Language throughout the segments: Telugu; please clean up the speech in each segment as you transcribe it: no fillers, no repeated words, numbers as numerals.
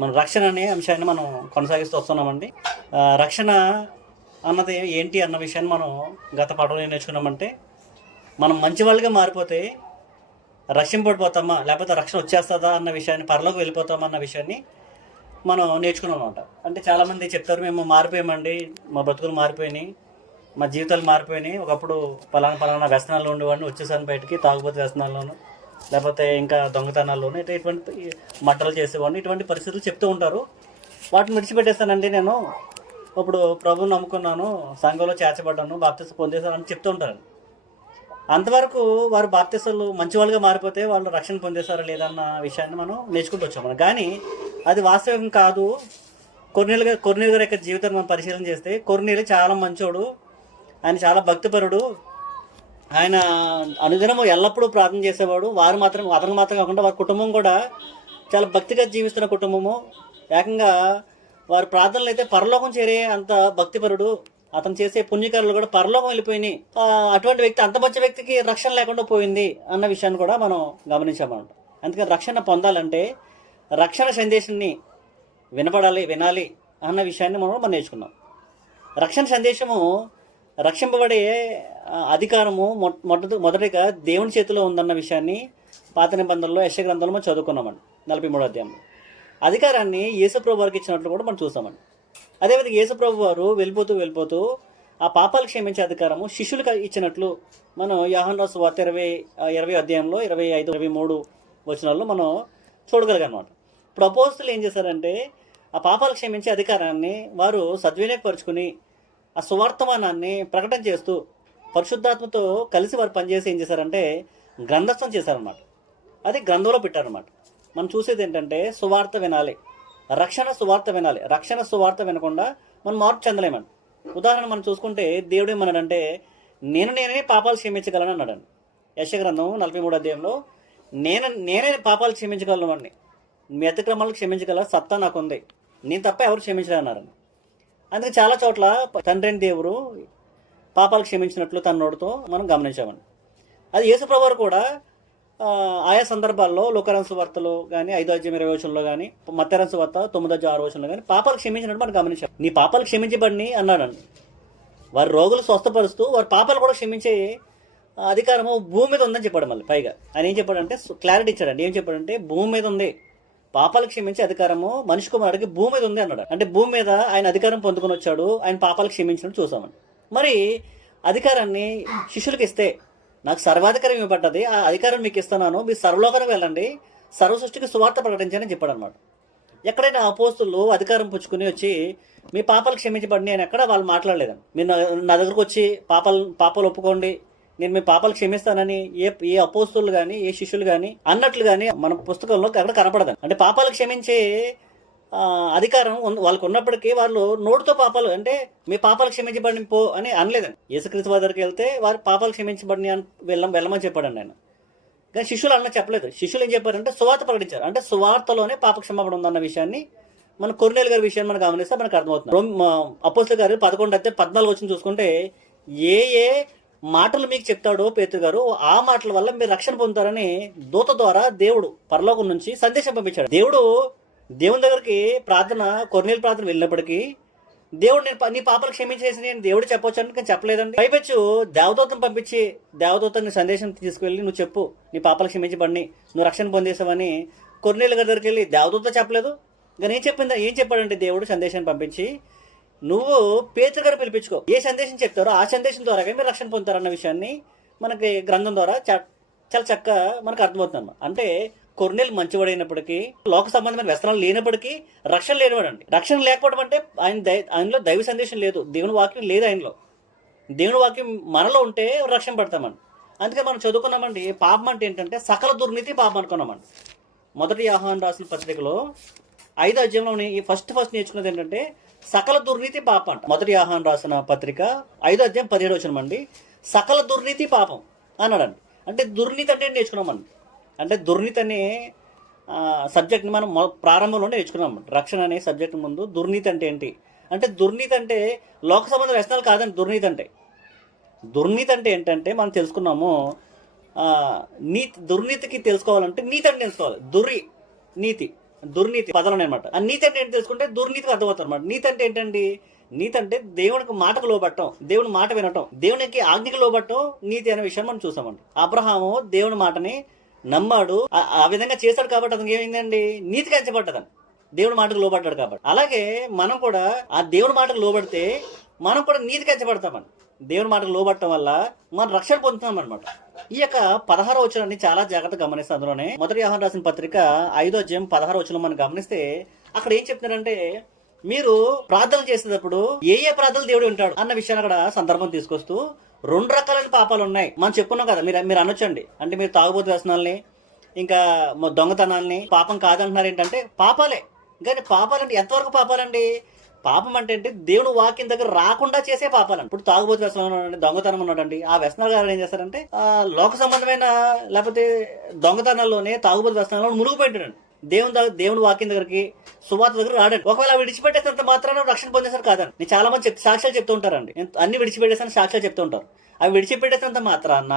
మన రక్షణ అనే అంశాన్ని మనం కొనసాగిస్తూ వస్తున్నామండి. రక్షణ అన్నది ఏంటి అన్న విషయాన్ని మనం గత పాఠంలో ఏం నేర్చుకున్నామంటే, మనం మంచి వాళ్ళుగా మారిపోతే రక్షింపడిపోతామా, లేకపోతే రక్షణ వచ్చేస్తుందా అన్న విషయాన్ని, పరలోకి వెళ్ళిపోతామా అన్న విషయాన్ని మనం నేర్చుకున్నాం అనమాట. అంటే చాలామంది చెప్తారు, మేము మారిపోయామండి, మా బ్రతుకులు మారిపోయినాయి, మా జీవితాలు మారిపోయినాయి, ఒకప్పుడు పలానా వ్యసనాల్లో ఉండేవాడిని, వచ్చేసాను బయటికి తాగుబోతు వ్యసనాల్లోనూ, లేకపోతే ఇంకా దొంగతనాల్లోనూ, ఇటువంటి మట్టలు చేసేవాడిని, ఇటువంటి పరిస్థితులు చెప్తూ ఉంటారు. వాటిని విడిచిపెట్టేస్తానండి, నేను ఇప్పుడు ప్రభువుని నమ్ముకున్నాను, సంఘంలో చేర్చబడ్డాను, బాప్తిసం పొందేశాను అని చెప్తూ ఉంటారు. అంతవరకు వారు బాప్తిసాలు మంచి వాళ్ళుగా మారిపోతే వాళ్ళు రక్షణ పొందేశారా లేదన్న విషయాన్ని మనం నేర్చుకుంటూ వచ్చాం మనం. కానీ అది వాస్తవం కాదు. కొర్నేలు గారి యొక్క జీవితాన్ని మనం పరిశీలన చేస్తే, కొర్నేలు చాలా మంచోడు, ఆయన చాలా భక్తిపరుడు, ఆయన అనుదినము ఎల్లప్పుడూ ప్రార్థన చేసేవాడు. అతను మాత్రం కాకుండా వారి కుటుంబం కూడా చాలా భక్తిగా జీవిస్తున్న కుటుంబము. ఏకంగా వారి ప్రార్థనలు అయితే పరలోకం చేరే అంత భక్తిపరుడు. అతను చేసే పుణ్యకారులు కూడా పరలోకం వెళ్ళిపోయినాయి. అటువంటి వ్యక్తి, అంత మంచి వ్యక్తికి రక్షణ లేకుండా పోయింది అన్న విషయాన్ని కూడా మనం గమనించామన్నమాట. అందుకని రక్షణ పొందాలంటే రక్షణ సందేశాన్ని వినాలి అన్న విషయాన్ని మనం నేర్చుకున్నాం. రక్షణ సందేశము, రక్షింపబడే అధికారము మొదటిగా దేవుని చేతిలో ఉందన్న విషయాన్ని పాత నిబంధనలో యెషయా గ్రంథంలో మనం చదువుకున్నామండి. 43వ అధ్యాయంలో అధికారాన్ని యేసుప్రభు వారికి ఇచ్చినట్లు కూడా మనం చూసామండి. అదేవిధంగా యేసుప్రభు వారు వెళ్ళిపోతూ ఆ పాపాలు క్షమించే అధికారము శిష్యులకు ఇచ్చినట్లు మనం యోహాను రాసిన సువార్త 20వ అధ్యాయంలో 25, 23 వచనాల్లో మనం చూడగలిగాం అన్నమాట. ఇప్పుడు అపోస్తులు ఏం చేశారంటే, ఆ పాపాలు క్షమించే అధికారాన్ని వారు సద్వినియోగపరుచుకుని ఆ సువార్తమానాన్ని ప్రకటన చేస్తూ పరిశుద్ధాత్మతో కలిసి వారు పనిచేసి ఏం చేశారంటే గ్రంథస్థం చేశారన్నమాట. అది గ్రంథంలో పెట్టారన్నమాట. మనం చూసేది ఏంటంటే, సువార్త వినాలి, రక్షణ సువార్త వినాలి. రక్షణ సువార్త వినకుండా మనం మార్పు చెందలేమండి. ఉదాహరణ మనం చూసుకుంటే, దేవుడు ఏమన్నాడంటే, నేనే పాపాలు క్షమించగలను అన్నాడండి. యెషయా గ్రంథం 43వ అధ్యాయంలో నేనే పాపాలు క్షమించగలను అండి, మీ అతిక్రమాలు క్షమించగల సత్తా నాకుంది, నేను తప్ప ఎవరు క్షమించలేన్నారండి. అందుకే చాలా చోట్ల తండ్రి దేవుడు పాపాలు క్షమించినట్లు తన నోటితో మనం గమనించామండి. అది యేసుప్రభు వారు కూడా ఆయా సందర్భాల్లో లోకారాసు వార్తలు కానీ 5:20 కానీ, మత్తయి వార్త 9:6 కానీ పాపాలు క్షమించినట్టు మనం గమనించాం. నీ పాపాలు క్షమించబడిని అన్నాడండి. వారి రోగులు స్వస్థపరుస్తూ వారి పాపాలు కూడా క్షమించే అధికారము భూమి మీద ఉందని చెప్పాడు. మళ్ళీ పైగా ఆయన ఏం చెప్పాడంటే, క్లారిటీ ఇచ్చాడండి. ఏం చెప్పాడంటే, భూమి మీద ఉంది, పాపాలు క్షమించే అధికారము మనిషి కుమారుడికి భూమి మీద ఉంది అన్నాడు. అంటే భూమి మీద ఆయన అధికారం పొందుకొని వచ్చాడు, ఆయన పాపాలు క్షమించినట్టు చూసామని. మరి అధికారాన్ని శిష్యులకు ఇస్తే, నాకు సర్వాధికారం ఇవ్వబడ్డది, ఆ అధికారం మీకు ఇస్తున్నాను, మీరు సర్వలోకానికి వెళ్ళండి, సర్వ సృష్టికి సువార్త ప్రకటించని చెప్పాడు అనమాట. ఎక్కడైనా అపోస్తులు అధికారం పుచ్చుకుని వచ్చి మీ పాపాలు క్షమించబడి అని ఎక్కడ వాళ్ళు మాట్లాడలేదండి. మీరు నా దగ్గరకు వచ్చి పాపాలు ఒప్పుకోండి, నేను మీ పాపాలు క్షమిస్తానని ఏ అపోస్తులు కానీ ఏ శిష్యులు కానీ అన్నట్లు కానీ మన పుస్తకంలో ఎక్కడ కనపడదండి. అంటే పాపాలు క్షమించే అధికారం వాళ్ళకు ఉన్నప్పటికీ వాళ్ళు నోటితో పాపాలు, అంటే మీ పాపాలు క్షమించబడి పో అని అనలేదండి. యేసుక్రీస్తు వారి దగ్గరికి వెళ్తే వారి పాపాలు క్షమించబడిని అని వెళ్ళమని చెప్పాడండి ఆయన. కానీ శిష్యులు అన్న చెప్పలేదు. శిష్యులు ఏం చెప్పారంటే సువార్త ప్రకటించారు. అంటే సువార్తలోనే పాప క్షమాపణ ఉందన్న విషయాన్ని మన కొర్నేలు గారి విషయాన్ని మనం గమనిస్తే మనకు అర్థమవుతుంది. అపోస్తలుల గారు 11:14 చూసుకుంటే, ఏ మాటలు మీకు చెప్తాడో పేతురు గారు, ఆ మాటల వల్ల మీరు రక్షణ పొందుతారని దూత ద్వారా దేవుడు పరలోకం నుంచి సందేశం పంపించాడు. దేవుని దగ్గరికి కొర్నేలు ప్రార్థన వెళ్ళినప్పటికీ దేవుడు నీ పాపాలు క్షమించేసి నేను దేవుడు చెప్పొచ్చు అంటే చెప్పలేదండి. పైపెచ్చు దేవదూతను పంపించి దేవదూతని సందేశం తీసుకువెళ్ళి నువ్వు చెప్పు, నీ పాపాలు క్షమించబడి నువ్వు రక్షణ పొందేసావని కొర్నేలు గారి దగ్గరికి వెళ్ళి దేవదూత చెప్పలేదు. కానీ ఏం చెప్పాడంటే, దేవుడు సందేశాన్ని పంపించి నువ్వు పేతురు గారు పిలిపించుకో, ఏ సందేశం చెప్తారో ఆ సందేశం ద్వారా మీరు రక్షణ పొందుతారన్న విషయాన్ని మనకి గ్రంథం ద్వారా చాలా చక్కగా మనకు అర్థమవుతుంది. అంటే కొర్నేలు మంచివాడైనప్పటికీ, లోక సంబంధమైన వ్యసనాలు లేనప్పటికీ రక్షణ లేనివాడండి. రక్షణ లేకపోవడం అంటే ఆయనలో దైవ సందేశం లేదు, దేవుని వాక్యం లేదు ఆయనలో. దేవుని వాక్యం మనలో ఉంటే రక్షణ పడతామండి. అందుకే మనం చదువుకున్నామండి, పాపం అంటే ఏంటంటే సకల దుర్నీతి పాపం అనుకున్నామండి. మొదటి యోహాను రాసిన పత్రికలో 5వ అధ్యాయంలోని ఫస్ట్ నేర్చుకున్నది ఏంటంటే సకల దుర్నీతి పాపం అంట. మొదటి యోహాను రాసిన పత్రిక 5వ అధ్యాయం 17వ వచనం అండి, సకల దుర్నీతి పాపం అన్నాడండి. అంటే దుర్నీతి అంటే నేర్చుకున్నామండి. అంటే దుర్నీతి అనే సబ్జెక్ట్ని మనం ప్రారంభంలోనే నేర్చుకున్నాం. రక్షణ అనే సబ్జెక్ట్ ముందు దుర్నీతి అంటే ఏంటి అంటే, దుర్నీతి అంటే లోక సంబంధ వ్యసనాలు కాదండి. దుర్నీతి అంటే ఏంటంటే మనం తెలుసుకున్నాము, దుర్నీతికి తెలుసుకోవాలంటే నీతి అంటే తెలుసుకోవాలి. నీతి దుర్నీతి పదాలు అనమాట. ఆ నీతి అంటే ఏంటి తెలుసుకుంటే దుర్నీతికి అర్థమవుతుంది అనమాట. నీతి అంటే ఏంటండి? నీతి అంటే దేవునికి మాటకు లోబట్టం, దేవుని మాట వినటం, దేవునికి ఆజ్ఞకు లోబట్టం నీతి అనే విషయం మనం చూసామండి. అబ్రహాము దేవుని మాటని నమ్మాడు, ఆ విధంగా చేశాడు కాబట్టి అతనికి ఏమైందండి? నీతికి ఎంచబడ్డదని, దేవుని మాటకు లోబడ్డాడు కాబట్టి. అలాగే మనం కూడా ఆ దేవుని మాటకు లోబడితే మనం కూడా నీతికి ఎంచబడతామండి. దేవుని మాటకు లోబట్టడం వల్ల మనం రక్షణ పొందుతున్నాం అనమాట. ఈ యొక్క 16వ వచనాన్ని చాలా జాగ్రత్తగా గమనిస్తే, అందులోనే మొదటి యోహాను రాసిన పత్రిక 5వ అధ్యాయం 16వ వచనం మనం గమనిస్తే అక్కడ ఏం చెప్తున్నారంటే, మీరు ప్రార్థన చేసేటప్పుడు ఏ ప్రార్థనలు దేవుడు వింటాడు అన్న విషయాన్ని అక్కడ సందర్భం తీసుకొస్తూ 2 రకాలైన పాపాలు ఉన్నాయి మనం చెప్పుకున్నాం కదా. మీరు అనొచ్చండి, అంటే మీరు తాగుబోతు వ్యసనాల్ని ఇంకా దొంగతనాల్ని పాపం కాదంటున్నారు. ఏంటంటే పాపాలే, కానీ పాపాలంటే ఎంతవరకు పాపాలండి? పాపం అంటే దేవుడు వాక్యం దగ్గర రాకుండా చేసే పాపాలండి. ఇప్పుడు తాగుబోతు వ్యసనం ఉన్నాడండి, దొంగతనం ఉన్నాడండి. ఆ వ్యసనాలు గారు ఏం చేస్తారంటే లోక సంబంధమైన లేకపోతే దొంగతనాల్లోనే తాగుబోతు వ్యసనాల్లో మునిగిపోయింటాడండి. దేవుని వాక్యం దగ్గరికి సువార్త దగ్గర రాడండి. ఒకవేళ విడిచిపెట్టేసినంత మాత్రాన రక్షణ పొందేసారు కాదండి. నేను చాలా మంది సాక్ష్యాలు చెప్తూ ఉంటారండి, అన్ని విడిచిపెట్టేసాను సాక్ష్యాలు చెప్తూ ఉంటారు. అవి విడిచిపెట్టేసినంత మాత్రాన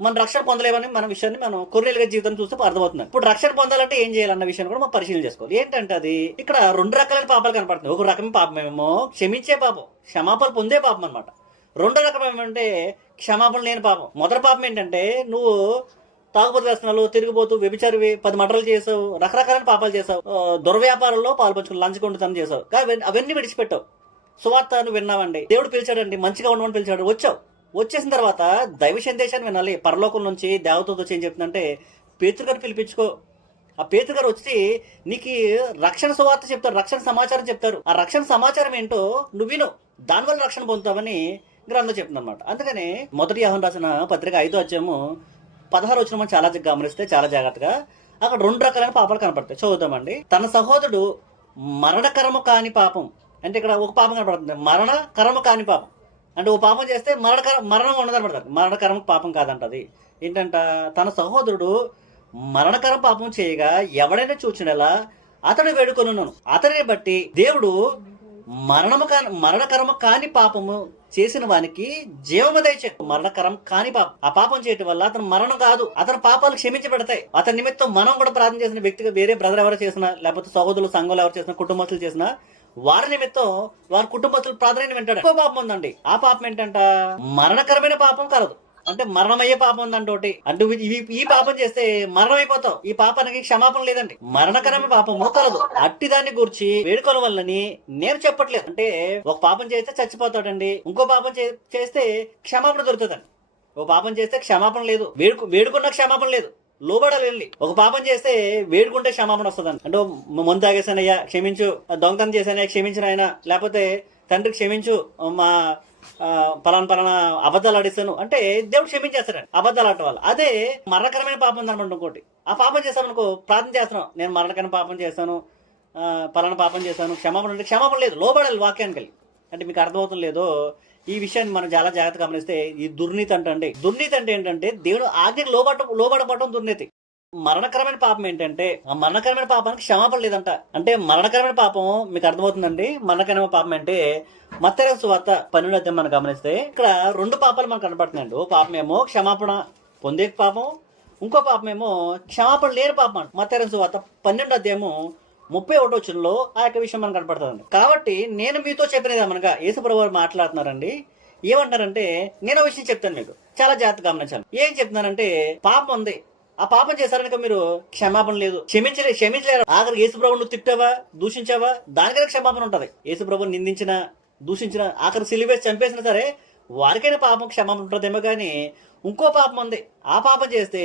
మనం రక్షణ పొందలేమని మన విషయాన్ని మనం కొర్రెలుగా జీవితం చూస్తే అర్థమవుతుంది. ఇప్పుడు రక్షణ పొందాలంటే ఏం చేయాలన్న విషయాన్ని కూడా మనం పరిశీలన చేసుకోవాలి. ఏంటంటే అది ఇక్కడ 2 రకాలైన పాపాలు కనపడుతుంది. ఒక రకమైన పాపం ఏమో క్షమించే పాపం, క్షమాపణ పొందే పాపం అనమాట. 2వ రకం ఏమంటే క్షమాపణ లేని పాపం. మొదటి పాపం ఏంటంటే నువ్వు తాగుబోతు వ్యసనాలు, తిరిగిపోతూ, వ్యభిచారివి, 10 మర్డర్లు చేసావు, రకరకాలైన పాపాలు చేసావు, దుర్వ్యాపారంలో పాల్పంచుకుని లంచగొండుతనం చేసావు, అవన్నీ విడిచిపెట్టావు. సువార్త నువ్వు విన్నావండి, దేవుడు పిలిచాడండి, మంచిగా ఉండమని పిలిచాడు, వచ్చేసిన తర్వాత దైవ సందేశాన్ని వినాలి. పరలోకం నుంచి దేవతతో వచ్చి ఏం చెప్తుందంటే, పేతురు గారు పిలిపించుకో. ఆ పేతురు గారు వచ్చి నీకు రక్షణ సువార్త చెప్తారు, రక్షణ సమాచారం చెప్తారు. ఆ రక్షణ సమాచారం ఏంటో నువ్వు విను, దానివల్ల రక్షణ పొందుతావని గ్రంథం చెప్తుంది అనమాట. అందుకని మొదటి యోహాను రాసిన పత్రిక 5వ అధ్యాయము 16వ వచనం మనం చాలా గమనిస్తే చాలా జాగ్రత్తగా అక్కడ 2 రకాలైన పాపాలు కనపడతాయి. చదువుతామండి. తన సహోదరుడు మరణకరము కాని పాపం, అంటే ఇక్కడ ఒక పాపం కనపడుతుంది, మరణకరము కాని పాపం. అంటే ఓ పాపం చేస్తే మరణం ఉండదనపడతారు, మరణకరం పాపం కాదంటది. ఏంటంట, తన సహోదరుడు మరణకరం పాపం చేయగా ఎవడైనా చూచినలా అతడు వేడుకొనును, అతడిని బట్టి దేవుడు మరణకరము కాని పాపము చేసిన వానికి జీవము దయచేయు. మరణకరం కాని పాపం, ఆ పాపం చేయటం వల్ల అతను మరణం కాదు, అతని పాపాలు క్షమించబడతాయి. అతని నిమిత్తం మనం కూడా ప్రార్థన చేసిన వ్యక్తిగా వేరే బ్రదర్ ఎవరు చేసినా, లేకపోతే సహోదరులు సంఘాలు ఎవరు చేసినా, కుటుంబస్తులు చేసినా, వారి నిమిత్తం వారి కుటుంబస్తులు ప్రార్థన వింటాడు. ఇంకో పాపం ఉందండి, ఆ పాపం ఏంటంట, మరణకరమైన పాపం కలదు. అంటే మరణమయ్యే పాపం ఉందంటే ఒకటి, అంటే ఈ పాపం చేస్తే మరణం అయిపోతావు, ఈ పాపానికి క్షమాపణ లేదండి. మరణకరమైన పాపము కలదు, అట్టి దాన్ని గురించి వేడుకోవడం వల్లని నేను చెప్పట్లేదు. అంటే ఒక పాపం చేస్తే చచ్చిపోతాడండి, ఇంకో పాపం చేస్తే క్షమాపణ దొరుకుతుందండి. ఒక పాపం చేస్తే క్షమాపణ లేదు, వేడుకున్న క్షమాపణ లేదు, లోబడాలి. ఒక పాపం చేస్తే వేడుకుంటే క్షమాపణ వస్తుందండి. అంటే ముందు తాగేసానయ్యా క్షమించు, దొంగతనం చేశానయ్యా క్షమించిన ఆయన, లేకపోతే తండ్రి క్షమించు, మా పలానా అబద్ధాలు ఆడిస్తాను అంటే దేవుడు క్షమించేస్తాడండి అబద్ధాలు ఆడటం వల్ల. అదే మరణకరమైన పాపం ఉందనమాట ఇంకోటి. ఆ పాపం చేస్తామనుకో, ప్రార్థన చేస్తున్నాం, నేను మరణకరమైన పాపం చేస్తాను, పలానా పాపం చేశాను, క్షమాపణ అంటే క్షమాపణ లేదు, లోబడాలి వాక్యానికి వెళ్ళి. అంటే మీకు అర్థమవుతుంది లేదో ఈ విషయాన్ని మనం చాలా జాగ్రత్తగా గమనిస్తే, ఈ దుర్నీతి అంటే ఏంటంటే దేవుడు ఆజ్ఞకు లోబడపడటం దుర్నీతి. మరణకరమైన పాపం ఏంటంటే, ఆ మరణకరమైన పాపానికి క్షమాపణ లేదంట. అంటే మరణకరమైన పాపం మీకు అర్థమవుతుందండి. మరణకరమైన పాపం అంటే మత్తయి సువార్త 12వ అధ్యాయం మనం గమనిస్తే ఇక్కడ 2 పాపాలు మనకు కనపడుతున్నాయండి. ఓ పాపం ఏమో క్షమాపణ పొందే పాపం, ఇంకో పాపం ఏమో క్షమాపణ లేని పాపం అంట. మత్తయి సువార్త 12వ అధ్యాయము 31వ వచనంలో ఆ యొక్క విషయం మనకు కనపడుతుందండి. కాబట్టి నేను మీతో చెప్పినది ఏమనగా, యేసుప్రభువు వారు మాట్లాడుతున్నారండి. ఏమంటారంటే, నేను ఒక విషయం చెప్తాను, మీకు చాలా జాగ్రత్తగా గమనించాలి. ఏం చెప్తున్నానంటే, పాపం ఉంది, ఆ పాపం చేశారనుక మీరు క్షమాపణ లేదు, క్షమించలేరు. ఆఖరికి యేసుప్రభువు నువ్వు తిట్టావా, దూషించావా, దానికైనా క్షమాపణ ఉంటది. యేసుప్రభువు నిందించిన, దూషించిన, ఆఖరి సిలువేసి చంపేసినా సరే వారికైనా పాపం క్షమాపణ ఉంటుందేమో. కానీ ఇంకో పాపం ఉంది, ఆ పాపం చేస్తే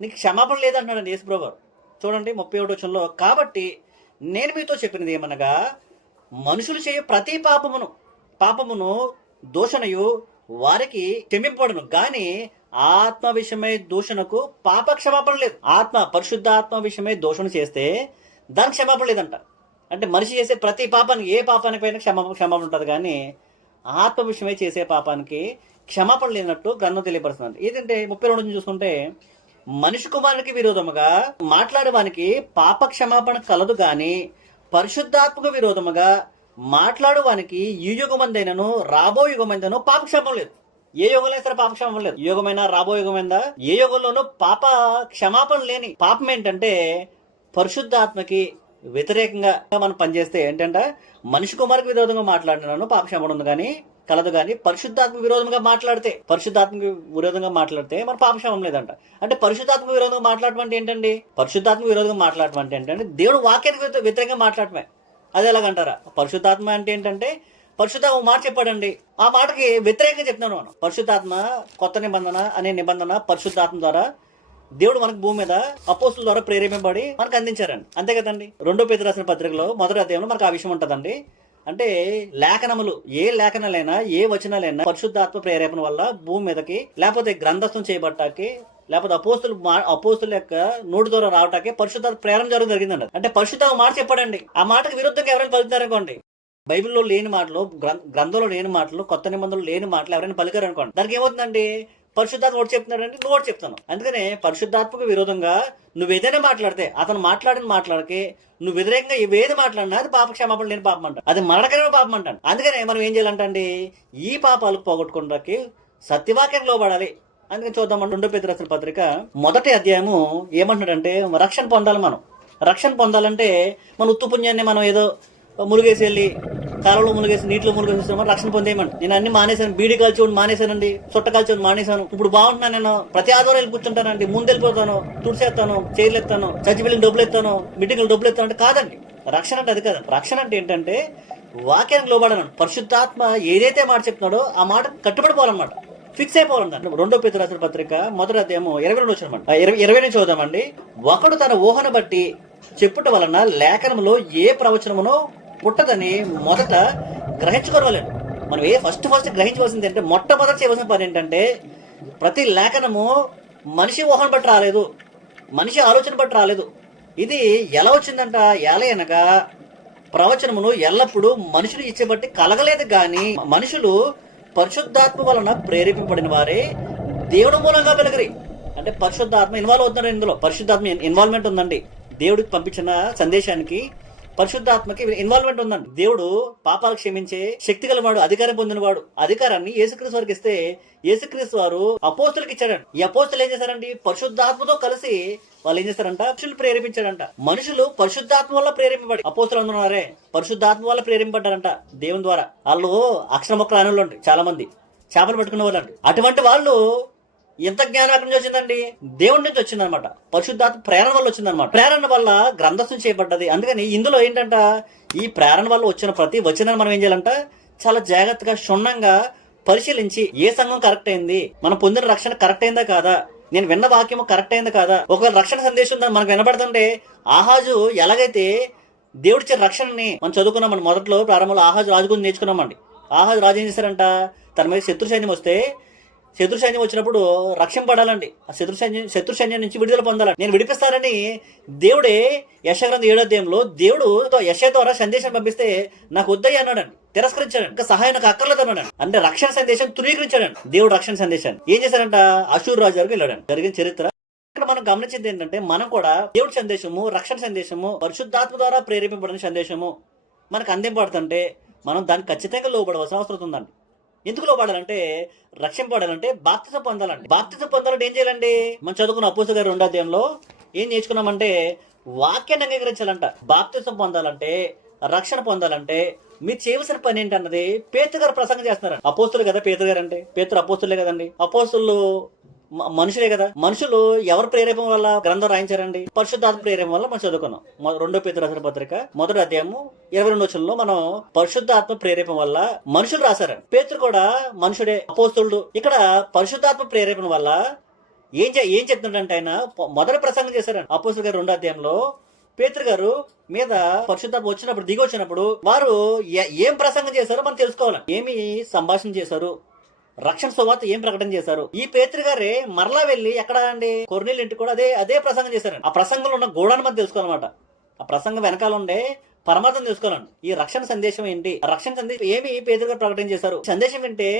నీకు క్షమాపణ లేదంటున్నాడు యేసుప్రభువు. చూడండి 31వ వచనంలో, కాబట్టి నేను మీతో చెప్పినది ఏమనగా, మనుషులు చేయ ప్రతి పాపమును దూషణయు వారికి క్షమింపబడును, గాని ఆత్మ విషయమై దూషణకు పాప క్షమాపణ లేదు. పరిశుద్ధ ఆత్మ విషయమై దూషణ చేస్తే దానికి క్షమాపణ లేదంట. అంటే మనిషి చేసే ప్రతి పాపానికి, ఏ పాపానికి పైన క్షమాపణ ఉంటుంది, కానీ ఆత్మ విషయమై చేసే పాపానికి క్షమాపణ లేనట్టు గ్రంథం తెలియపరుస్తుంది. ఏంటంటే 32 చూసుకుంటే, మనిషి కుమారునికి విరోధముగా మాట్లాడేవానికి పాప క్షమాపణ కలదు, గాని పరిశుద్ధాత్మకు విరోధముగా మాట్లాడేవానికి ఈ యుగమందైనను రాబో యుగమందైనను పాప క్షమాపణ లేదు. ఏ యుగంలో సరే పాప క్షమాపణ లేదు. యుగమైనా రాబో యుగమైందా ఏ యుగంలోనూ పాప క్షమాపణ లేని పాపం ఏంటంటే పరిశుద్ధాత్మకి వ్యతిరేకంగా మనం పనిచేస్తే ఏంటంటే మనిషి కుమారికి విరోధంగా మాట్లాడినాను పాపక్షమాపణ ఉంది కానీ కలదు. కానీ పరిశుద్ధాత్మ విరోధంగా మాట్లాడితే మన పాపక్షమం లేదంట. అంటే పరిశుద్ధాత్మ విరోధంగా మాట్లాడటం అంటే ఏంటండి? పరిశుద్ధాత్మ విరోధంగా మాట్లాడటం అంటే ఏంటంటే దేవుడు వాక్యానికి వ్యతిరేకంగా మాట్లాడటమే. అది ఎలాగంటారా? పరిశుద్ధాత్మ అంటే ఏంటంటే పరిశుద్ధాత్మ మాట చెప్పాడండి, ఆ మాటకి వ్యతిరేకంగా చెప్తున్నాను మనం. పరిశుద్ధాత్మ కొత్త నిబంధన అనే నిబంధన పరిశుద్ధాత్మ ద్వారా దేవుడు మనకు భూమి మీద అపోస్తుల ద్వారా ప్రేరేపింపబడి మనకు అందించారండి. అంతే కదండి. 2 పేతురు రాసిన పత్రికలో 1వ అధ్యాయంలో మనకు ఆ విషయం ఉంటుందండి. అంటే లేఖనములు, ఏ లేఖనాలైనా ఏ వచనాలైనా పరిశుద్ధాత్మ ప్రేరేపణ వల్ల భూమి మీదకి, లేకపోతే గ్రంథస్థం చేయబట్టాకి, లేకపోతే అపోస్తుల యొక్క నోటి ద్వారా రావటానికి పరిశుద్ధాత్మ ప్రేరణ జరిగిందండి. అంటే పరిశుద్ధాత్మ మాట చెప్పాడండి, ఆ మాటకు విరుద్ధంగా ఎవరైనా పలుకుతారనుకోండి, బైబిల్లో లేని మాటలు, గ్రంథంలో లేని మాటలు, కొత్త నిబంధనలు లేని మాటలు ఎవరైనా పలికారు అనుకోండి, దానికి ఏమవుతుందండి? పరిశుద్ధాత్మ ఒకటి చెప్తున్నాడండి, నువ్వు ఒకటి చెప్తాను. అందుకనే పరిశుద్ధాత్మకు విరోధంగా నువ్వు ఏదైనా మాట్లాడితే, అతను మాట్లాడిన మాటలకి నువ్వు వ్యతిరేకంగా ఏది మాట్లాడినా అది పాప క్షమాపణ లేని పాపం అంట, అది మరణకరమైన పాపం అంటాను. అందుకనే మనం ఏం చేయాలంటండి, ఈ పాపాలకు పోగొట్టుకోవడానికి సత్యవాక్యం లోబడాలి. అందుకని చూద్దామంటే 2 పేతురు రాసిన పత్రిక 1వ అధ్యాయము ఏమంటున్నాడంటే, రక్షణ పొందాలి. మనం రక్షణ పొందాలంటే మన ఉత్తు పుణ్యాన్ని మనం ఏదో మునిగేసి వెళ్ళి కాలంలో మునిగేసి నీటిలో మునిగేసి రక్షణ పొందేయమండి. నేను అన్ని మానేశాను, బీడీ కాల్చుకోండి మానేశానండి, చుట్ట కాల్చుకోండి మానేశాను, ఇప్పుడు బాగుంటున్నాను, నేను ప్రతి ఆదివారం వెళ్ళి కూర్చుంటానండి, ముందు వెళ్ళిపోతాను, తుడిసేస్తాను, చైర్లు ఎత్తాను, చర్చి బిల్డింగ్ డబ్బులు ఎత్తాను, మీటింగ్లు డబ్బులు ఎత్తాను అంటే కాదండి. రక్షణ అంటే అది కాదండి. రక్షణ అంటే ఏంటంటే వాక్యానికి లోబడను. పరిశుద్ధాత్మ ఏదైతే మాట చెప్తున్నాడో ఆ మాట కట్టుబడిపోవాలన్నమాట, ఫిక్స్ అయిపోవాలన్నమాట. 2 పేతురు రాసిన పత్రిక 1వ అధ్యాయము 22 వచ్చనమాట. 20 నుంచి చూద్దామండి. ఒకడు తన ఊహను బట్టి చెప్పుట వలన లేఖనములో ఏ ప్రవచనమునో పుట్టదని మొదట గ్రహించుకోవాలండి. మనం ఫస్ట్ గ్రహించవలసింది అంటే, మొట్టమొదటి చేయవలసిన పని ఏంటంటే, ప్రతి లేఖనము మనిషి ఊహను బట్టి రాలేదు, మనిషి ఆలోచన బట్టి రాలేదు. ఇది ఎలా వచ్చిందంట? ఎలా అనగా ప్రవచనమును ఎల్లప్పుడూ మనుషులు ఇచ్చేబట్టి కలగలేదు, కానీ మనుషులు పరిశుద్ధాత్మ వలన ప్రేరేపింపబడిన వారే దేవుడు మూలంగా వెలగరి. అంటే పరిశుద్ధాత్మ ఇన్వాల్వ్ అవుతున్నాడు ఇందులో. పరిశుద్ధాత్మ ఇన్వాల్వ్మెంట్ ఉందండి. దేవుడికి పంపించిన సందేశానికి పరిశుద్ధాత్మకి ఇన్వాల్వ్మెంట్ ఉందండి. దేవుడు పాపాలు క్షమించే శక్తి గలవాడు, అధికారం పొందినవాడు. అధికారాన్ని యేసుక్రీస్తు వారికి ఇస్తే యేసుక్రీస్తు వారు అపోస్తులకు ఇచ్చాడంట. ఈ అపోస్తులు ఏం చేశారండి? పరిశుద్ధాత్మతో కలిసి వాళ్ళు ఏం చేస్తారంట? మనుషులు ప్రేరేపించాడంట. మనుషులు పరిశుద్ధాత్మ వల్ల ప్రేరేపింపబడి, అపోస్తులు అందున్నారే పరిశుద్ధాత్మ వల్ల ప్రేరేపింపడ్డారంట దేవుని ద్వారా. వాళ్ళు అక్షరమొక్కల అనులు అండి, చాలా మంది చేపలు పట్టుకునే వాళ్ళు అండి. అటువంటి వాళ్ళు ఎంత జ్ఞానం అక్కడి నుంచి వచ్చిందండి? దేవుడి నుంచి వచ్చిందనమాట. పరిశుద్ధాత్మ ప్రేరణ వల్ల వచ్చిందనమాట. ప్రేరణ వల్ల గ్రంథస్థం చేయబడ్డది. అందుకని ఇందులో ఏంటంట, ఈ ప్రేరణ వల్ల వచ్చిన ప్రతి వచనాన్ని మనం ఏం చేయాలంట? చాలా జాగ్రత్తగా క్షుణ్ణంగా పరిశీలించి, ఏ సంఘం కరెక్ట్ అయింది, మనం పొందిన రక్షణ కరెక్ట్ అయిందా కాదా, నేను విన్న వాక్యము కరెక్ట్ అయిందా కాదా. ఒకవేళ రక్షణ సందేశం ఉందని మనకు వినపడుతుంటే, ఆహాజు ఎలాగైతే దేవుడిచ్చే రక్షణని మనం చదువుకున్నాం. మనం మొదట్లో ప్రారంభంలో ఆహాజు రాజు గురించి నేర్చుకున్నామండి. ఆహాజు రాజు ఏం చేశారంట? తన మీద శత్రు సైన్యం వస్తే, శత్రు సైన్యం వచ్చినప్పుడు రక్షింపడాలండి. ఆ శత్రు సైన్యం నుంచి విడుదల పొందాలండి. నేను విడిపిస్తానని దేవుడే యెషయా గ్రంథం 7వ అధ్యాయంలో దేవుడు యెషయా ద్వారా సందేశం పంపిస్తే నాకు వద్దయ్య అన్నాడండి, తిరస్కరించాడండి. ఇంకా సహాయం నాకు అక్కర్లేదు అన్నాడు. అంటే రక్షణ సందేశం ధృవీకరించాడండి. దేవుడు రక్షణ సందేశాన్ని ఏం చేశాడంట? అషూర్ రాజు వరకు వెళ్ళాడండి. జరిగిన చరిత్ర. ఇక్కడ మనం గమనించింది ఏంటంటే, మనం కూడా దేవుడి సందేశము, రక్షణ సందేశము, పరిశుద్ధాత్మ ద్వారా ప్రేరేపింపబడిన సందేశము మనకు అందింపడుతుంటే మనం దానికి ఖచ్చితంగా లోబడవలసిన అవసరం ఉందండి. ఎందుకు లోబడాలంటే, రక్షింపడాలంటే బాప్తిసం పొందాలండి. బాప్తిసం పొందాలంటే ఏం చేయాలండి? మనం చదువుకున్న అపోస్తలుల కార్యాలు 2వ అధ్యాయంలో ఏం నేర్చుకున్నామంటే, వాక్యాన్ని అంగీకరించాలంట. బాప్తిసం పొందాలంటే, రక్షణ పొందాలంటే మీరు చేయవలసిన పని ఏంటన్నది పేతురు గారు ప్రసంగం చేస్తున్నారు. అపోస్తులు కదా పేతురు గారు అంటే, పేతురు అపోస్తులే కదండి. అపోస్తులు మనుషులే కదా. మనుషులు ఎవరు ప్రేరేపణ వల్ల గ్రంథం రాయించారండి? పరిశుద్ధాత్మ ప్రేరేపణ వల్ల మనం చదువుకున్నాం. 2 పేతురు రాసిన పత్రిక 1వ అధ్యాయము 22 వచనంలో మనం పరిశుద్ధాత్మ ప్రేరేపణ వల్ల మనుషులు రాశారు. పేతురు కూడా మనుషుడే, అపోస్తులుడు. ఇక్కడ పరిశుద్ధాత్మ ప్రేరేపణ వల్ల ఏం చెప్తున్నాడంటే, ఆయన మొదటి ప్రసంగం చేశారు అపోస్తుల గారు 2వ అధ్యాయంలో. పేతురు గారు మీద పరిశుద్ధాత్మ వచ్చినప్పుడు, దిగి వచ్చినప్పుడు వారు ఏం ప్రసంగం చేశారో మనం తెలుసుకోవాలి. ఏమి సంభాషణ చేశారు, రక్షణ సువార్త ఏం ప్రకటన చేశారు. ఈ పేతురు గారే మరలా వెళ్ళి ఎక్కడ అండి, కొర్నేలు ఇంటికి కూడా అదే ప్రసంగం చేశారండి. ఆ ప్రసంగంలో ఉన్న గోడాన్ని మనం తెలుసుకోవాలన్నమాట. ఆ ప్రసంగం వెనకాల ఉండే పరమార్థం తెలుసుకోవాలండి. ఈ రక్షణ సందేశం ఏంటి, ఆ రక్షణ సందేశం ఏమి పేతురు గారు ప్రకటన చేశారు. సందేశం వింటే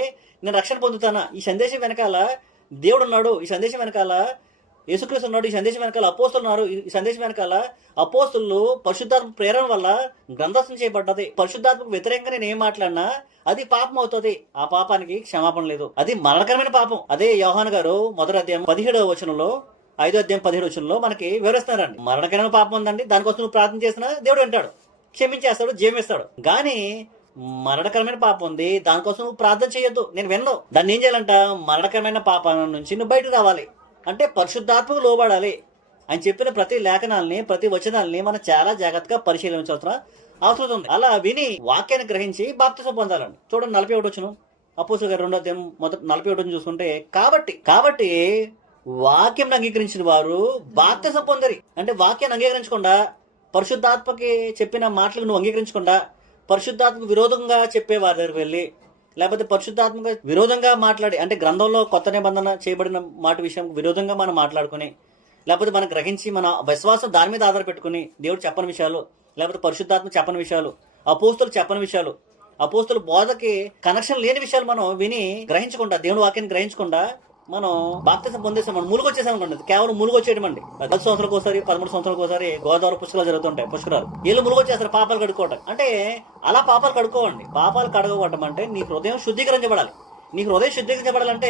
నేను రక్షణ పొందుతానా, ఈ సందేశం వెనకాల దేవుడు ఉన్నాడు, ఈ సందేశం వెనకాల యేసుక్రీస్తు ఉన్నాడు, ఈ సందేశం వెనకాల అపోస్తులు ఉన్నారు, ఈ సందేశం వెనకాల అపోస్తులు పరిశుద్ధాత్మ ప్రేరణ వల్ల గ్రంథస్థం చేయబడ్డది. పరిశుద్ధాత్మకు వ్యతిరేకంగా నేను ఏం మాట్లాడినా అది పాపం అవుతుంది. ఆ పాపానికి క్షమాపణ లేదు, అది మరణకరమైన పాపం. అదే యోహాను గారు 1వ అధ్యాయం 17వ వచనంలో 5:17 మనకి వివరిస్తున్నారండి. మరణకరమైన పాపం ఉందండి, దానికోసం నువ్వు ప్రార్థన చేసినా దేవుడు వింటాడు, క్షమించేస్తాడు, జీవిస్తాడు. కానీ మరణకరమైన పాపం ఉంది, దానికోసం నువ్వు ప్రార్థన చేయొద్దు, నేను విన్ను. దాన్ని ఏం చేయాలంట? మరణకరమైన పాపం నుంచి నువ్వు బయటకు రావాలి అంటే పరిశుద్ధాత్మకు లోబడాలి అని చెప్పిన ప్రతి లేఖనాల్ని, ప్రతి వచనాల్ని మనం చాలా జాగ్రత్తగా పరిశీలించాల్సిన అవసరం ఉంది. అలా విని వాక్యాన్ని గ్రహించి బాప్తిసం పొందాలండి. చూడండి 41 వచనం, అపోస్తలుల కార్యాలు 2వ అధ్యాయం 41 చూసుకుంటే, కాబట్టి వాక్యం అంగీకరించిన వారు బాప్తిసం పొందరి. అంటే వాక్యాన్ని అంగీకరించకుండా, పరిశుద్ధాత్మకి చెప్పిన మాటలకు నువ్వు అంగీకరించకుండా, పరిశుద్ధాత్మకు విరోధంగా చెప్పే వారి దగ్గరికి వెళ్ళి, లేకపోతే పరిశుద్ధాత్మక విరోధంగా మాట్లాడి, అంటే గ్రంథంలో కొత్త నిబంధన చేయబడిన మాట విషయం విరోధంగా మనం మాట్లాడుకుని, లేకపోతే మనం గ్రహించి మన విశ్వాసం దాని మీద ఆధారపెట్టుకుని దేవుడు చెప్పని విషయాలు, లేకపోతే పరిశుద్ధాత్మ చెప్పని విషయాలు, అపోస్తులు చెప్పని విషయాలు, అపోస్తుల బోధకి కనెక్షన్ లేని విషయాలు మనం విని గ్రహించకుండా, దేవుని వాక్యాన్ని గ్రహించకుండా మనం బాప్తిసం పొందేసాం, మనం ములుగొచ్చేసాం అనుకోండి. కేవలం ములుగొచ్చేయడం అండి. 10 సంవత్సరాలకు ఒకసారి, 13 సంవత్సరాలకు ఒకసారి గోదావరి పుష్కరాలు జరుగుతుంటాయి, పుష్కరాలు. వీళ్ళు ములుగొచ్చేస్తారు పాపాలు కడుక్కోవటం. అంటే అలా పాపాలు కడుక్కోవండి. పాపాలు కడగబడటం అంటే నీ హృదయం శుద్ధీకరించబడాలి. నీకు హృదయం శుద్ధీకరించబడాలంటే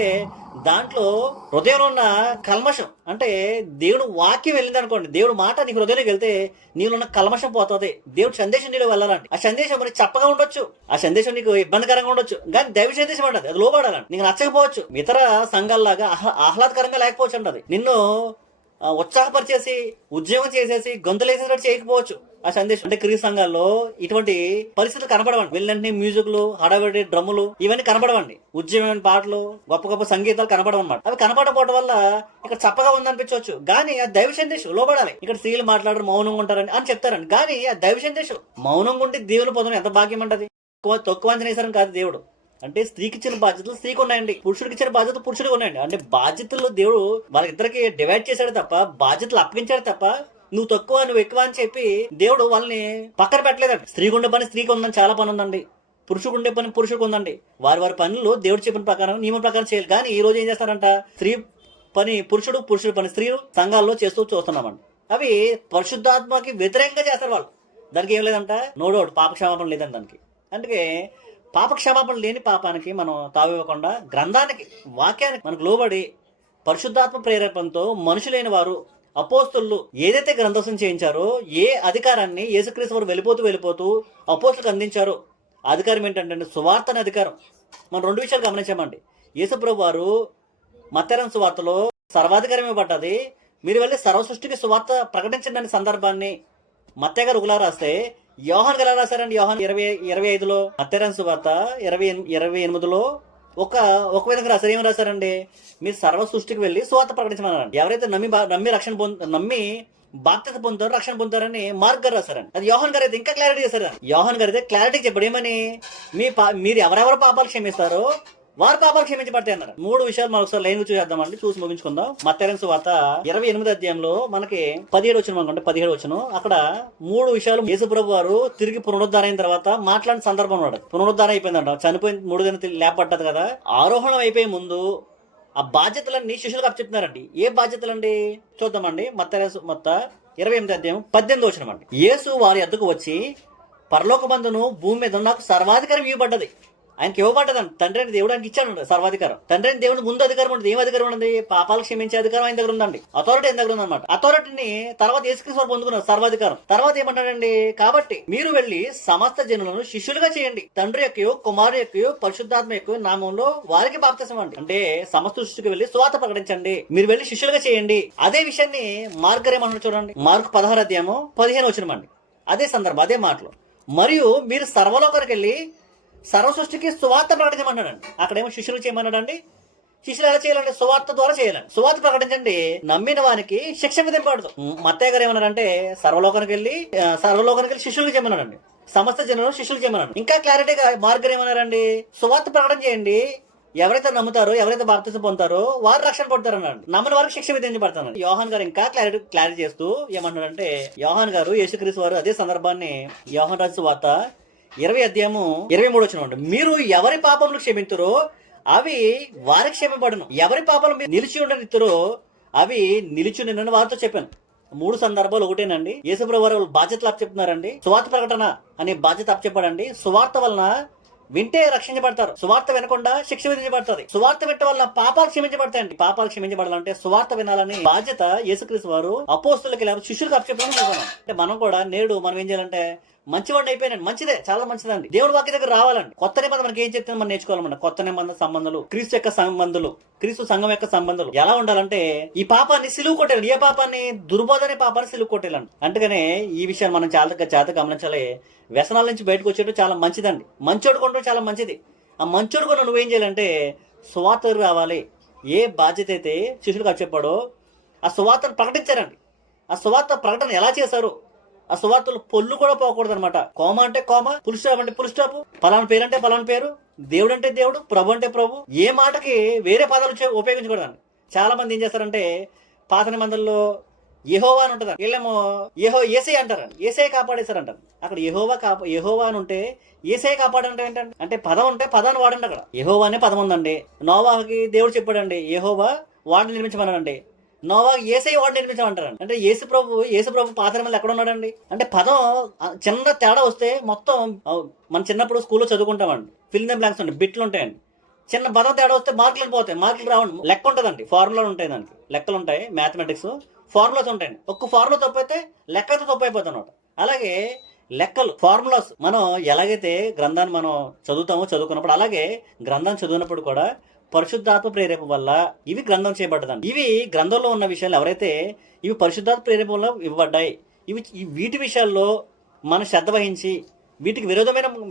దాంట్లో హృదయంలో ఉన్న కల్మషం, అంటే దేవుడు వాక్యం వెళ్ళింది అనుకోండి, దేవుడు మాట నీకు హృదయంలోకి వెళ్తే నీలో ఉన్న కల్మషం పోతుంది. దేవుడు సందేశం నీలో వెళ్ళాలంటే ఆ సందేశం మనకి చప్పగా ఉండొచ్చు, ఆ సందేశం నీకు ఇబ్బందికరంగా ఉండొచ్చు, కానీ దైవ సందేశం అంటది, అది లోబడాలండి. నీకు నచ్చకపోవచ్చు, ఇతర సంఘాల్లాగా ఆహ్లాదకరంగా లేకపోవచ్చు అంటది, నిన్ను ఉత్సాహపరిచేసి ఉద్యోగం చేసేసి గొంతులేసేటట్టు చేయకపోవచ్చు ఆ సందేశం. అంటే క్రీస్తు సంఘాల్లో ఇటువంటి పరిస్థితులు కనబడవండి. వెళ్ళంటే మ్యూజిక్లు, హడావిడి డ్రమ్ములు ఇవన్నీ కనబడవండి. ఉద్యమమైన పాటలు, గొప్ప గొప్ప సంగీతాలు కనబడవన్నమాట. అవి కనబడకపోవడం వల్ల ఇక్కడ చప్పగా ఉందనిపించవచ్చు, కానీ ఆ దైవ సందేశం లోబడాలి. ఇక్కడ స్త్రీలు మాట్లాడరు, మౌనంగా ఉంటారని అని చెప్తారండి, కానీ ఆ దైవ సందేశం మౌనంగా ఉంటే దేవుని పొందడం ఎంత భాగ్యం అంటది. తక్కువ అంచనేసారని కాదు దేవుడు. అంటే స్త్రీకి ఇచ్చిన బాధ్యతలు స్త్రీకి ఉన్నాయండి, పురుషుడికి ఇచ్చిన బాధ్యతలు పురుషుడికి ఉన్నాయండి. అంటే బాధ్యతలు దేవుడు వాళ్ళిద్దరికి డివైడ్ చేశాడు తప్ప, బాధ్యతలు అప్పగించాడు తప్ప, నువ్వు తక్కువ నువ్వు ఎక్కువ అని చెప్పి దేవుడు వాళ్ళని పక్కన పెట్టలేదండి. స్త్రీకి ఉండే పని స్త్రీకి ఉందని చాలా పని ఉందండి, పురుషుడు ఉండే పని పురుషుడికి ఉందండి. వారి పనులు దేవుడు చెప్పిన ప్రకారం, నియమం ప్రకారం చేయాలి. కానీ ఈ రోజు ఏం చేస్తారంట? స్త్రీ పని పురుషుడు, పురుషుడు పని స్త్రీలు సంఘాల్లో చూస్తున్నామండి. అవి పరిశుద్ధాత్మకి వ్యతిరేకంగా చేస్తారు వాళ్ళు. దానికి ఏం లేదంట, నో డౌట్ పాప క్షమాపణ లేదండి దానికి. అందుకే పాప క్షమాపణ లేని పాపానికి మనం తావివ్వకుండా, గ్రంథానికి, వాక్యానికి మనకు లోబడి పరిశుద్ధాత్మ ప్రేరేపణతో మనుషులైన వారు అపోస్తులు ఏదైతే గ్రంథం చేయించారో, ఏ అధికారాన్ని యేసుక్రీస్తు వారు వెళ్ళిపోతూ అపోస్తులకు అందించారో, అధికారం ఏంటంటే సువార్త అనే అధికారం. మనం 2 విషయాలు గమనించామండి. యేసుప్రభు వారు మత్తయి సువార్తలో సర్వాధికారం ఇవ్వబడ్డది, మీరు వెళ్ళి సర్వ సృష్టికి సువార్త ప్రకటించండి అనే సందర్భాన్ని మత్తయి గారు ఒకలా రాస్తే, యోహాన్ ఎలా రాశారండి? యోహాన్ 20:25లో, మత్తయి సువార్త 20:28లో ఒక విధంగా రాశారు. ఏమి రాశారండి? మీరు సర్వ సృష్టికి వెళ్ళి సువార్త ప్రకటించమన్నారండి. ఎవరైతే నమ్మి బాప్తిసం పొందుతారో రక్షణ పొందుతారని మార్క్ గారు రాశారండి. అది యోహాన్ గారు అయితే ఇంకా క్లారిటీ చేశారు. యోహాన్ గారు అయితే క్లారిటీ చెప్పాడు, ఏమని? మీరు ఎవరెవరు పాపాలు క్షమిస్తారో వారి పాపాలు క్షమించబడతాయి అన్నారు. 3 విషయాలు మనం ఒకసారి లైన్ చూసేద్దామండి, చూసి ముగించుకుందాం. మత్తయి సువార్త 28వ అధ్యాయంలో మనకి 17 వచనం అనుకుంటే 17 వచనం, అక్కడ 3 విషయాలు యేసుప్రభు వారు తిరిగి పునరుద్ధారం అయిన తర్వాత మాట్లాడిన సందర్భం ఉన్నాడు. పునరుద్ధారం అయిపోయిందంట, చనిపోయిన 3 దిన లేపబడ్డది కదా. ఆరోహణం అయిపోయే ముందు ఆ బాధ్యతలన్నీ శిష్యులకు అప్పచెప్తున్నారండి. ఏ బాధ్యతలండి? చూద్దామండి. మత్తయి 28వ అధ్యాయం 18వ వచనం అండి. యేసు వారి వద్దకు వచ్చి, పరలోకమందును భూమి మీద నాకు సర్వాధికారం ఇవ్వబడ్డది. ఆయనకి ఇవ్వబడ్డదండి. తండ్రి అని దేవుడు ఆయనకి ఇచ్చాడు సర్వాధికారం. తండ్రి అని దేవుడు ముందు అధికారం ఉంటుంది. ఏం అధికారం ఉంది? పాపాలు క్షమించే అధికారం ఆయన దగ్గర ఉందండి. అథారిటీ ఆయన దగ్గర ఉందన్నమాట. అథారిటీని తర్వాత యేసుక్రీస్తు పొందుకున్నారు, సర్వాధికారం. తర్వాత ఏమంటాడండి? కాబట్టి మీరు వెళ్ళి సమస్త జనులను శిష్యులుగా చేయండి, తండ్రి యొక్క, కుమారు యొక్క, పరిశుద్ధాత్మ యొక్క నామంలో వారికి బాప్తిసం అండి. అంటే సమస్త సృష్టికి వెళ్ళి సువార్త ప్రకటించండి, మీరు వెళ్ళి శిష్యులుగా చేయండి. అదే విషయాన్ని మార్క్ గారు ఏమన్నాడు చూడండి. మార్క్ 16వ అధ్యాయము 15వ వచనం అండి. అదే సందర్భం, అదే మాటలు. మరియు మీరు సర్వలోకానికి వెళ్ళి సర్వ సృష్టికి సువార్త ప్రకటించమన్నాడండి. అక్కడేమో శిష్యులు చేయమన్నాడండి. శిష్యులు ఎలా చేయాలంటే సువార్త ద్వారా చేయాలండి. సువార్త ప్రకటించండి, నమ్మిన వానికి శిక్ష విధింపబడదు. మత్తయి గారు ఏమన్నారంటే సర్వలోకానికి వెళ్ళి శిష్యులకు చేయమన్నాడండి. సమస్త జనులను శిష్యులు చేయమన్నాడు. ఇంకా క్లారిటీగా మార్క్ గారు ఏమన్నారండి? సువార్త ప్రకటన చేయండి, ఎవరైతే నమ్ముతారో, ఎవరైతే బాప్తిసం పొందుతారో వారు రక్షణ పొందుతారన్నాడు. నమ్మని వారికి శిక్ష విధించబడతాను. యోహాన్ గారు ఇంకా క్లారిటీ చేస్తూ ఏమంటాడంటే, యోహాన్ గారు యేసుక్రీస్తు వారు అదే సందర్భాన్ని యోహాన్ రాసిన సువార్త 20వ అధ్యాయము 23వ వచనం, మీరు ఎవరి పాపములు క్షమింతురో అవి వారికి క్షమింపబడును, ఎవరి పాపాలు మీరు నిలిచి ఉండనిత్తురో అవి నిలిచి నిన్న వారితో చెప్పాను. 3 సందర్భాలు ఒకటేనండి. యేసుప్రభువు వారు బాధ్యతలు అప్పచెప్తున్నారండి. సువార్త ప్రకటన అనే బాధ్యత అప్పచెప్పాడండి. సువార్త వలన వింటే రక్షించబడతారు, సువార్త వినకుండా శిక్ష విధించబడుతుంది. సువార్త వినటం వల్ల పాపాలు క్షమించబడతాయండి. పాపాలు క్షమించబడాలంటే సువార్త వినాలని బాధ్యత యేసుక్రీస్తు వారు అపోస్తులకి లేకపోతే శిష్యులకు అప్పచెప్పడం చూస్తున్నాం. అంటే మనం కూడా నేడు మనం ఏం చేయాలంటే మంచివాడిని అయిపోయినండి, మంచిదే, చాలా మంచిదండి. దేవుడి వాక్య దగ్గర రావాలండి. కొత్త నిబంధన మనకి ఏం చెప్తుంది మనం నేర్చుకోవాలన్నమాట. కొత్త నిబంధన సంబంధాలు, క్రీస్తు యొక్క సంబంధాలు, క్రీస్తు సంఘం యొక్క సంబంధాలు ఎలా ఉండాలంటే ఈ పాపాన్ని సిలువు కొట్టేయాలి. ఏ పాపాన్ని? దుర్బోధనే పాపాన్ని సిలువు కొట్టేయాలండి. అందుకనే ఈ విషయాన్ని మనం చాలా గమనించాలి. వ్యసనాల నుంచి బయటకు వచ్చేటప్పుడు చాలా మంచిదండి. మంచోడు కొంటూ చాలా మంచిది. ఆ మంచోడు కొను నువ్వేం చేయాలంటే సువార్త రావాలి. ఏ బాధ్యత అయితే శిష్యులకు చెప్పాడో ఆ సువార్తను ప్రకటించారండి. ఆ సువార్త ప్రకటన ఎలా చేశారు? ఆ సువార్తలు పొల్లు కూడా పోకూడదు అనమాట. కోమ అంటే కోమ, పుల్ స్టాప్ అంటే పుల్ స్టాప్, పలానా పేరు అంటే పలానా పేరు, దేవుడు అంటే దేవుడు, ప్రభు అంటే ప్రభు. ఏ మాటకి వేరే పదాలు ఉపయోగించకూడదండి. చాలా మంది ఏం చేస్తారంటే పాత నిబంధనలో యెహోవా అని ఉంటుంది, వీళ్ళేమో ఏసై అంటారు, ఏసై కాపాడేశారంటారు. అక్కడ యెహోవా అని ఉంటే ఏసై కాపాడంటే ఏంటంటే అంటే పదం ఉంటే పదాన్ని వాడండి. అక్కడ యెహోవా అనే పదం ఉందండి. నోవాకి దేవుడు చెప్పాడండి యెహోవా వాడిని నిర్మించమన్నాడండి. నోవా ఏసై వాడిని నిర్మించమంటారండి. అంటే యేసు ప్రభు పాత నిబంధనలు ఎక్కడ ఉన్నాడండి? అంటే పదం చిన్న తేడా వస్తే మొత్తం మన చిన్నప్పుడు స్కూల్లో చదువుకుంటామండి, ఫిల్ ఇన్ ద బ్లాంక్స్ అండి, బిట్లు ఉంటాయండి. చిన్న పదం తేడా వస్తే మార్కులు పోతాయి, మార్కులు రావండి. లెక్క ఉంటుందండి, ఫార్ములాలు ఉంటాయి, దానికి లెక్కలు ఉంటాయి, మ్యాథమెటిక్స్ ఫార్ములాస్ ఉంటాయండి. ఒక్క ఫార్ములా తప్పు అయితే లెక్కతో తప్పు అయిపోతుంది అనమాట. అలాగే లెక్కలు, ఫార్ములాస్ మనం ఎలాగైతే గ్రంథాన్ని మనం చదువుకున్నప్పుడు అలాగే గ్రంథాన్ని చదివినప్పుడు కూడా పరిశుద్ధాత్మ ప్రేరేపణ వల్ల ఇవి గ్రంథం చేయబడ్డదండి. ఇవి గ్రంథంలో ఉన్న విషయాలు ఎవరైతే ఇవి పరిశుద్ధాత్మ ప్రేరేపణ వల్ల ఇవ్వబడ్డాయి, వీటి విషయాల్లో మనం శ్రద్ధ వహించి వీటికి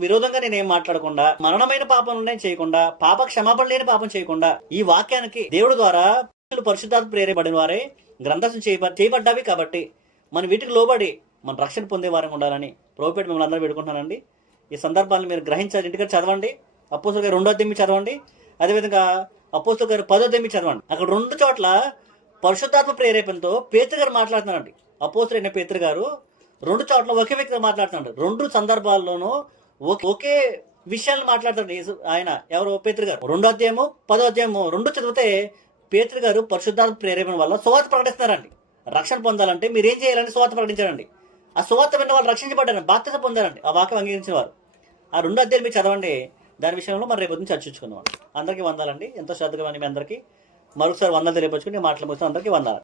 విరోధంగా నేనేం మాట్లాడకుండా, మరణమైన పాపం చేయకుండా, పాప క్షమాపణ లేని పాపం చేయకుండా, ఈ వాక్యానికి దేవుడి ద్వారా పరిశుద్ధాత్మ ప్రేరేపడిన వారే గ్రంథం చేయబడ్డావి. కాబట్టి మనం వీటికి లోబడి మన రక్షణ పొందే వారంగా ఉండాలని ప్రభుపేట మిమ్మల్ని అందరూ పెట్టుకుంటున్నానండి. ఈ సందర్భాలను మీరు గ్రహించాలి. ఇంటికి చదవండి. అపోస్తలుల గారు 2వ అధ్యాయం చదవండి. అదేవిధంగా అపోస్తలుల గారు 10వ అధ్యాయం చదవండి. అక్కడ 2 చోట్ల పరిశుద్ధాత్మ ప్రేరేపణతో పేతురు గారు మాట్లాడుతున్నారండి. అపోస్తలుడైన పేతురు గారు 2 చోట్ల ఒకే వ్యక్తిగా మాట్లాడుతున్నాడు. 2 సందర్భాల్లోనూ ఒకే విషయాలు మాట్లాడుతాడు ఆయన. ఎవరు? పేతురు గారు. 2వ అధ్యాయము 10వ అధ్యాయము 2 చదివితే పేతురు గారు పరిశుద్ధాత్మ ప్రేరేపణ వల్ల సువార్త ప్రకటిస్తున్నారండి. రక్షణ పొందాలంటే మీరు ఏం చేయాలని సువార్త ప్రకటించారండి. ఆ సువార్త విన్న వాళ్ళు రక్షించబడ్డారండి, బాధ్యత పొందారండి, ఆ వాక్యం అంగీకరించిన వారు. ఆ 2 అధ్యాయులు మీరు చదవండి. దాని విషయంలో మరి రేపు చర్చించుకుందాం. అందరికీ వందాలండి. ఎంతో శ్రద్ధగా మీ అందరికీ మరొకసారి వందలు తెలియపరుచుకుని మాట్లాడుతూ అందరికీ వందాలు.